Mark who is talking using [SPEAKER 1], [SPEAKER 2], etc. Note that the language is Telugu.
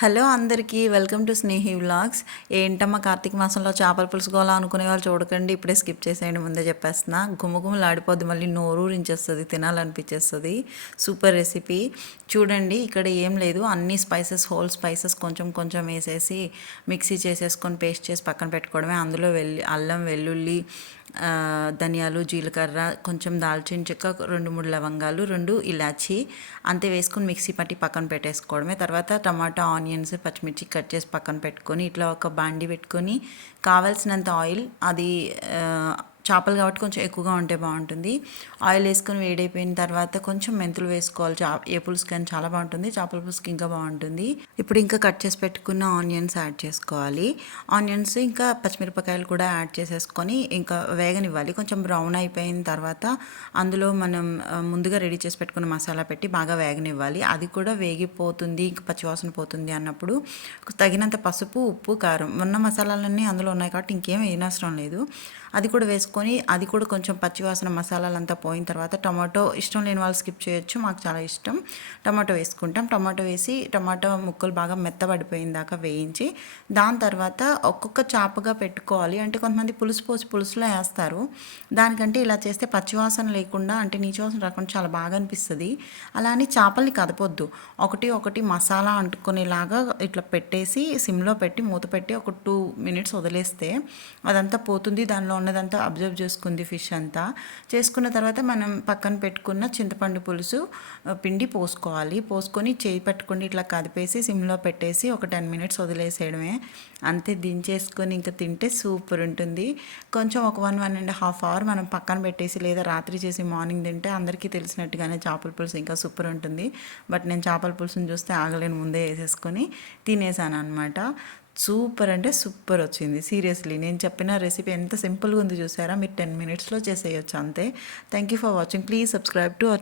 [SPEAKER 1] హలో అందరికీ వెల్కమ్ టు స్నేహి వ్లాగ్స్. ఏంటమ్మా కార్తీక మాసంలో చేపల పులుసు గోలా అనుకునే వాళ్ళు చూడకండి. ఇప్పుడే స్కిప్ చేసేయండి ముందే చెప్పేస్తున్నా. గుమ్మగుమ్మలు ఆడిపోద్ది మళ్ళీ నోరు రించేస్తుంది తినాలనిపించేస్తుంది. Super recipe. చూడండి ఇక్కడ ఏం లేదు. అన్ని స్పైసెస్ హోల్ స్పైసెస్ కొంచెం కొంచెం వేసేసి మిక్సీ చేసేసుకొని పేస్ట్ చేసి పక్కన పెట్టుకోవడమే. అందులో వెల్లి అల్లం వెల్లుల్లి ధనియాలు జీలకర్ర కొంచెం దాల్చిన చెక్క రెండు మూడు లవంగాలు రెండు ఇలాచి అంతే వేసుకొని మిక్సీ పట్టి పక్కన పెట్టేసుకోవడమే. తర్వాత టమాటా ఆనియన్స్ పచ్చిమిర్చి కట్ చేసి పక్కన పెట్టుకొని ఇట్లా ఒక బాండి పెట్టుకొని కావాల్సినంత ఆయిల్ అది చేపలు కాబట్టి కొంచెం ఎక్కువగా ఉంటే బాగుంటుంది. ఆయిల్ వేసుకొని వేడైపోయిన తర్వాత కొంచెం మెంతులు వేసుకోవాలి. చా ఏ పులుసు కానీ చాలా బాగుంటుంది. చేపల పులుసుకి ఇంకా బాగుంటుంది. ఇప్పుడు ఇంకా కట్ చేసి పెట్టుకున్న ఆనియన్స్ యాడ్ చేసుకోవాలి. ఆనియన్స్ ఇంకా పచ్చిమిరపకాయలు కూడా యాడ్ చేసేసుకొని ఇంకా వేగనివ్వాలి. కొంచెం బ్రౌన్ అయిపోయిన తర్వాత అందులో మనం ముందుగా రెడీ చేసి పెట్టుకున్న మసాలా పెట్టి బాగా వేగనివ్వాలి. అది కూడా వేగిపోతుంది ఇంకా పచ్చివాసన పోతుంది అన్నప్పుడు. తగినంత పసుపు ఉప్పు కారం. ఉన్న మసాలాలన్నీ అందులో ఉన్నాయి కాబట్టి ఇంకేం వేయనవసరం లేదు. అది కూడా వేసుకొని అది కూడా కొంచెం పచ్చివాసన మసాలాలంతా పోయిన తర్వాత టమాటో ఇష్టం లేని వాళ్ళు స్కిప్ చేయొచ్చు మాకు చాలా ఇష్టం. టమాటో వేసుకుంటాం. టమాటో వేసి టమాటో ముక్కలు బాగా మెత్తబడిపోయిన దాకా వేయించి దాని తర్వాత ఒక్కొక్క చాపగా పెట్టుకోవాలి. అంటే కొంతమంది పులుసు పోసి పులుసులో వేస్తారు. దానికంటే ఇలా చేస్తే పచ్చివాసన లేకుండా అంటే నీచువాసన రాకుండా చాలా బాగా అనిపిస్తుంది. అలా అని చేపల్ని కదపొద్దు. ఒకటి ఒకటి మసాలా అంటుకునేలాగా ఇట్లా పెట్టేసి సిమ్లో పెట్టి మూత పెట్టి ఒక టూ మినిట్స్ వదిలేస్తే అదంతా పోతుంది. దానిలో ఉన్నదంతా అబ్జర్వ్ చేసుకుంది ఫిష్ అంతా. చేసుకున్న తర్వాత మనం పక్కన పెట్టుకున్న చింతపండు పులుసు పిండి పోసుకోవాలి. పోసుకొని చేయి పట్టుకొని ఇట్లా కదిపేసి సిమ్లో పెట్టేసి ఒక టెన్ మినిట్స్ వదిలేసేయడమే. అంతే దించేసుకొని ఇంకా తింటే సూపర్ ఉంటుంది. కొంచెం ఒక one one and half hour మనం పక్కన పెట్టేసి లేదా రాత్రి చేసి మార్నింగ్ తింటే అందరికీ తెలిసినట్టుగానే చేపల పులుసు ఇంకా సూపర్ ఉంటుంది. బట్ నేను చేపల పులుసుని చూస్తే ఆగలేను ముందే వేసేసుకొని తినేసాను అనమాట సూపర్ అంటే సూపర్ వచ్చింది. సీరియస్లీ నేను చెప్పిన రెసిపీ ఎంత సింపుల్గా ఉంది చూసారా? మీరు టెన్ మినిట్స్లో చేసేయచ్చు అంతే. Thank you for watching. Please subscribe to our